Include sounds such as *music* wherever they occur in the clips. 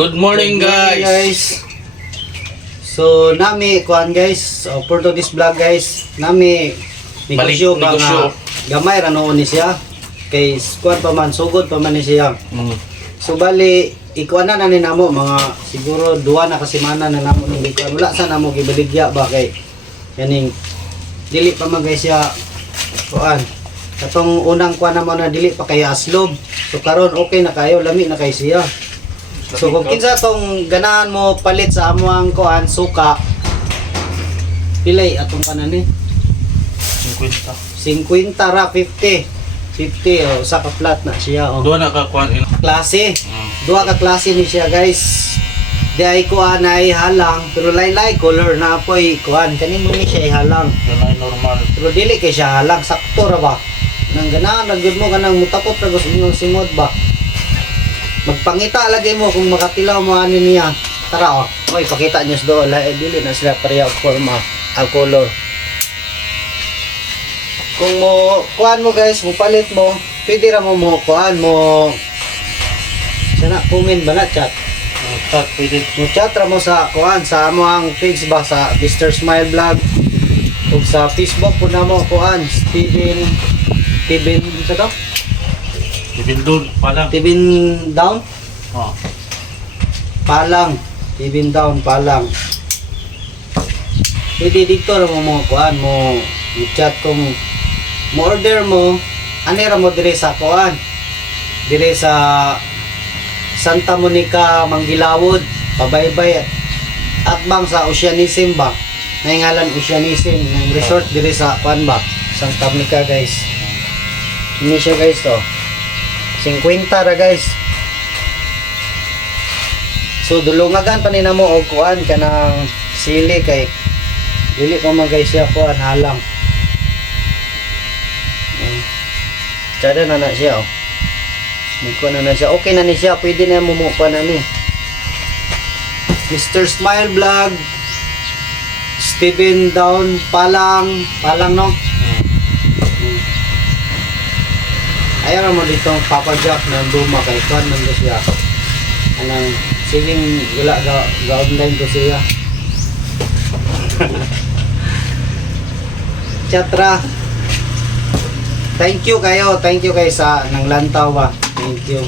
Good morning, Good morning, guys. So nami kuan guys, so, for today's vlog guys, nami negosyo Balik- ba negosyo. nga gamay ra noon ni siya. Kay kuan pa man sugod pa man ni siya. Mm. So bali ikuan na na ni namo mga siguro duwa na kasimana na namo ning ikuan wala sa namo gibaligya ba kay kaning dili pa man guys siya kuan katong unang kuan na mo na dili pa kay aslob so karon okay na kayo lami na kay siya So kung kinsa tong ganahan mo palit sa amuang kuan suka pilay atong kanan ni 50. 50 ra 50 50 oh sa ka flat na siya oh. Doon nakakuan in. klase. Mm. duha ka klase ni siya guys. Di ay kuan ay halang pero lain-lain color na apoy kuan. Kanin mo ni siya ihalang Yan ay normal. pero dili kay siya halang sakto ra ba? Nang ganahan nagud mo kanang mutakot ra gusto inyong simod ba magpangita lagi mo kung makatilaw mo ani niya. Tara oh. Oy pakita niyo sa doon. Eh, dili na sila pareha ang forma ang color. Kung mo kuan mo guys mo palit mo pwede ra mo mo kuan mo. Sana comment ba na chat? Tat, pwede. mo chat ra mo sa kuan sa amo ang page ba sa Mr. Smile Vlog? Ug sa Facebook po na mo kuan Steven Steven sa to Ibildun pala. Steven down? Oh. palang. Steven down palang. Pwede dito ra mo mo kuan mo mo chat kung mo order mo ani ra mo dire sa kuan dire sa Santa Monica Manggilawod pabaybay at bang sa Oceanism ba? Naingalan Oceanism ng resort dire sa kuan ba? Santa Monica guys. Ini siya guys to 50 ra guys So dulungagan pa ni namo og kuan kanang sili kay dili pa man guys siya kuan halang. Mm. Tsada na na siya oh. Kuan na na siya. Okay na ni siya. Pwede na mo na ni. Mr. Smile Vlog. Steven Down Palang. Palang no? Mm. Ayaw mo dito Papa Jack na duma kay kuan man ko siya. Anang siging wala ga, ga online ko siya. Chatra. Thank you kayo, thank you kay sa nang lantaw ba. Thank you.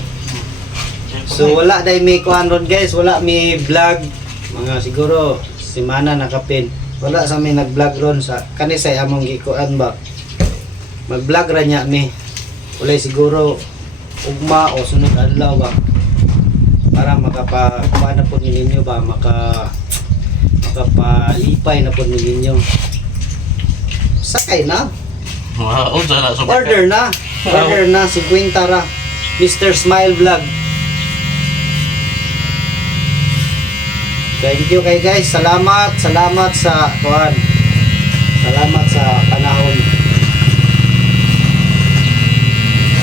So wala dai may kuan ron guys, wala may vlog mga siguro semana nakapin. Wala sa may nag-vlog ron sa kani sa among gikuan ba. Mag-vlog ra niya mi. Wala siguro ugma o sunod adlaw ba para makapa kuan na po ninyo ba maka makapalipay na po ninyo. Sakay na. Wow, sa Order na. Order na si Quintara. Mr. Smile Vlog. Thank you kay guys. Salamat. Salamat sa kuan. Salamat sa panahon.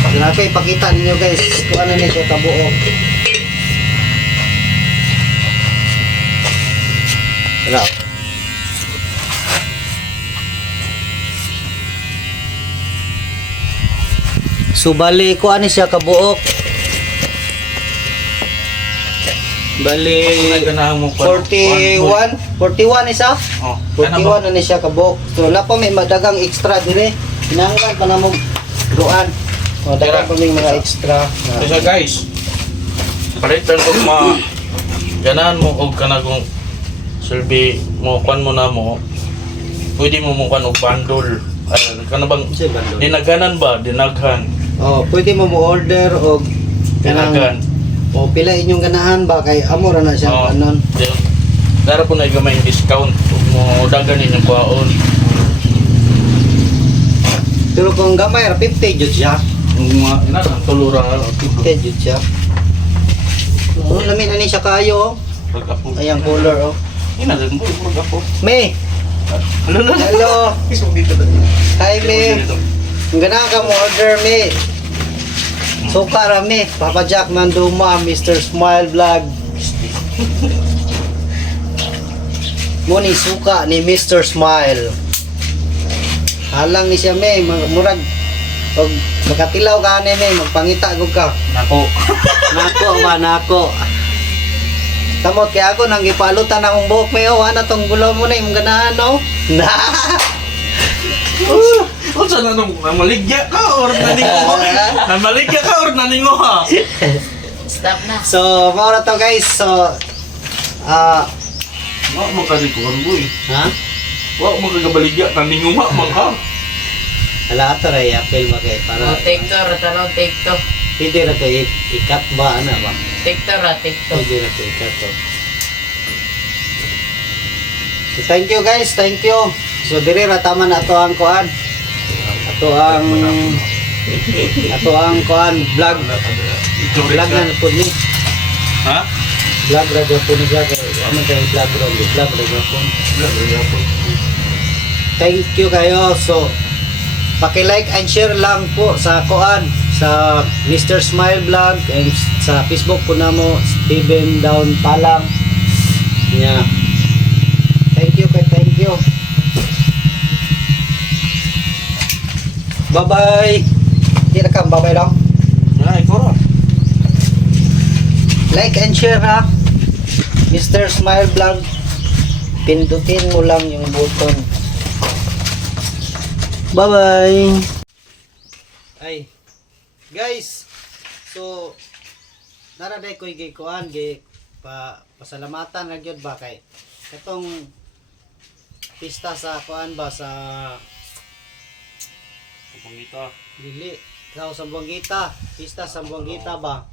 Grabe, ipakita ninyo guys. Kung ano nito kabuo. Wala. So bali ko ani siya kabuok. Bali mo kuan. 41, 41 isa. Oh. Kana ba? 41 na ni siya kabuok. So wala pa may madagang extra dire. Kinahanglan pa na mo duan. O dagan pa may mga extra. Kaya guys. Palitan ko ma ganahan mo og kana kung silbi mo kuan mo na mo. Pwede mo mo kuan og bundle. Ay, kana bang Kasi bando. dinaganan ba? Dinaghan. Oh, pwede mo mo order og Dinagan. kanang o pila inyong ganahan ba kay amo ra na siya Oo. kanon. Di- Dara po na gamay discount ug mo dagan ninyo kuhaon. Pero kung gamay ra 50 jud siya. Mga ina ang tulura 50 jud siya. Oh, lami na ni siya kayo. oh. pag-apo. Ayang color oh. Ina din mo mag-apo. Ano na? hello. Hi, May. Ang gana ka mo order, May. So, para, May. Papa Jack Manduma, Mr. Smile Vlog. Muni suka ni Mr. Smile. Halang ni siya, May. Murag. Pag makatilaw ka ni May, magpangita ko ka. Nako. *laughs* Nako ba, nako. Tamot kaya ako nang ipalutan akong buhok mo yo, ana tong gulaw mo na imong ganahan no. Na. *laughs* Saan na nung namaligya ka or naningo *laughs* Namaligya ka or naningo ha? Stop na. so, mao na to guys. So ah Wa mo ka di kuhan boy. ha? Wa mo ka gabaligya naningo ha man ka. Ala ato ra apel ba kay para Oh, take to, ratalong take to. Pwede na to i- ikat ba ana ba? Take to, ra, take to. Na to ikat to. So, thank you guys, thank you. So diri ra tama na to ang kuan. Ato ang ato ang kuan vlog vlog na pud ni. Ha? Vlog ra gyud ni vlog. Ano kay vlog ra vlog ra gyud. Thank you kayo. So paki-like and share lang po sa kuan sa Mr. Smile Vlog and sa Facebook po namo Steven Down Palang. Nya. Thank you kay thank you. Bye-bye. Di na ka, bye-bye lang. Ay, ko Like and share ha. Mr. Smile Vlog. Pindutin mo lang yung button. Bye-bye. Ay. Guys. So naraday ko gikuan gi pa pasalamatan ra gyud ba kay katong pista sa kuan ba sa Pangita. dili sa Sambuangita pista sa Sambuangita ba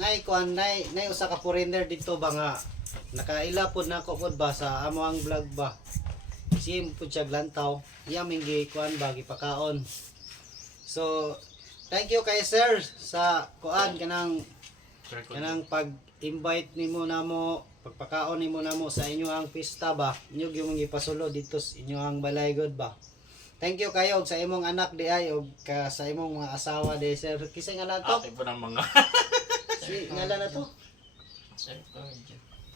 nay kuan nay nay usa ka foreigner dito ba nga nakaila pod na ko pod ba sa amo ang vlog ba sim pod siya glantaw iya mingi kuan ba gipakaon so thank you kay sir sa kuan kanang kanang pag-invite nimo namo pagpakaon nimo namo sa inyo ang pista ba inyo gyud ipasulo dito sa inyo ang balay god ba Thank you kayo og sa imong anak di ay og ka sa imong mga asawa di sir. Kisay nga na to? Ate pa ng mga. Si ngalan na to? Sir.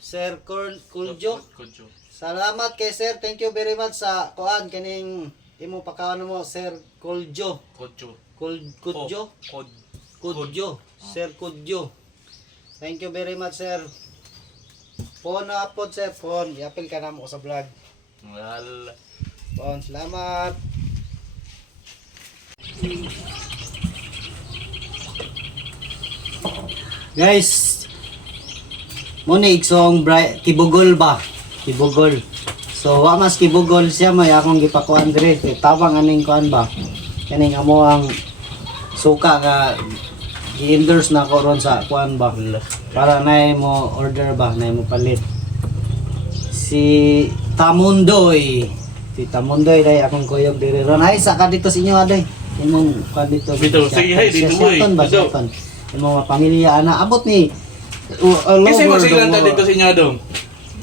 Sir Kuljo. Kudyo. Salamat kay sir. Thank you very much sa kuan kaning imong pakaon mo Sir Kuljo. Kudyo. Kul Kudjo. Kod. Kudjo. Sir Kudjo. Thank you very much sir. Phone na upload sir. Phone. I-appeal ka na mo sa vlog. Well, Phone. Salamat. Guys, muna iksong bri- kibugol ba? Kibugol. So, wa mas kibugol siya may akong gipakuan dire. Kay Tabang aning kuan ba? Kaning amo ang suka nga gi-endorse na ko ron sa kuan ba? Para na mo order ba? Na mo palit. Si Tamundoy. Si Tamundoy dai akong kuyog dire ron. Ay, saka dito sa inyo aday. Imong kuan dito. Dito, sige, hay, dito. Siyaton ba? Dito. Imong pamilya ana abot ni uh, kasi mo the silang world. dito sa inyo dong.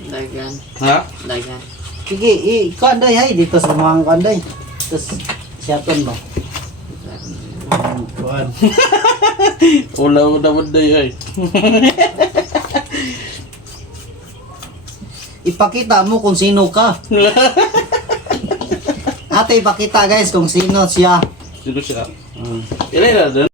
Dagan. Ha? Dagan. Sige, i kuan day hay dito sa mga kuan day. Tapos siyaton ba? Um, Kuan. Wala mo dapat day ay. *laughs* Ipakita mo kung sino ka. *laughs* Ate, ipakita guys kung sino siya. Sino siya? Mm. Ilan na doon?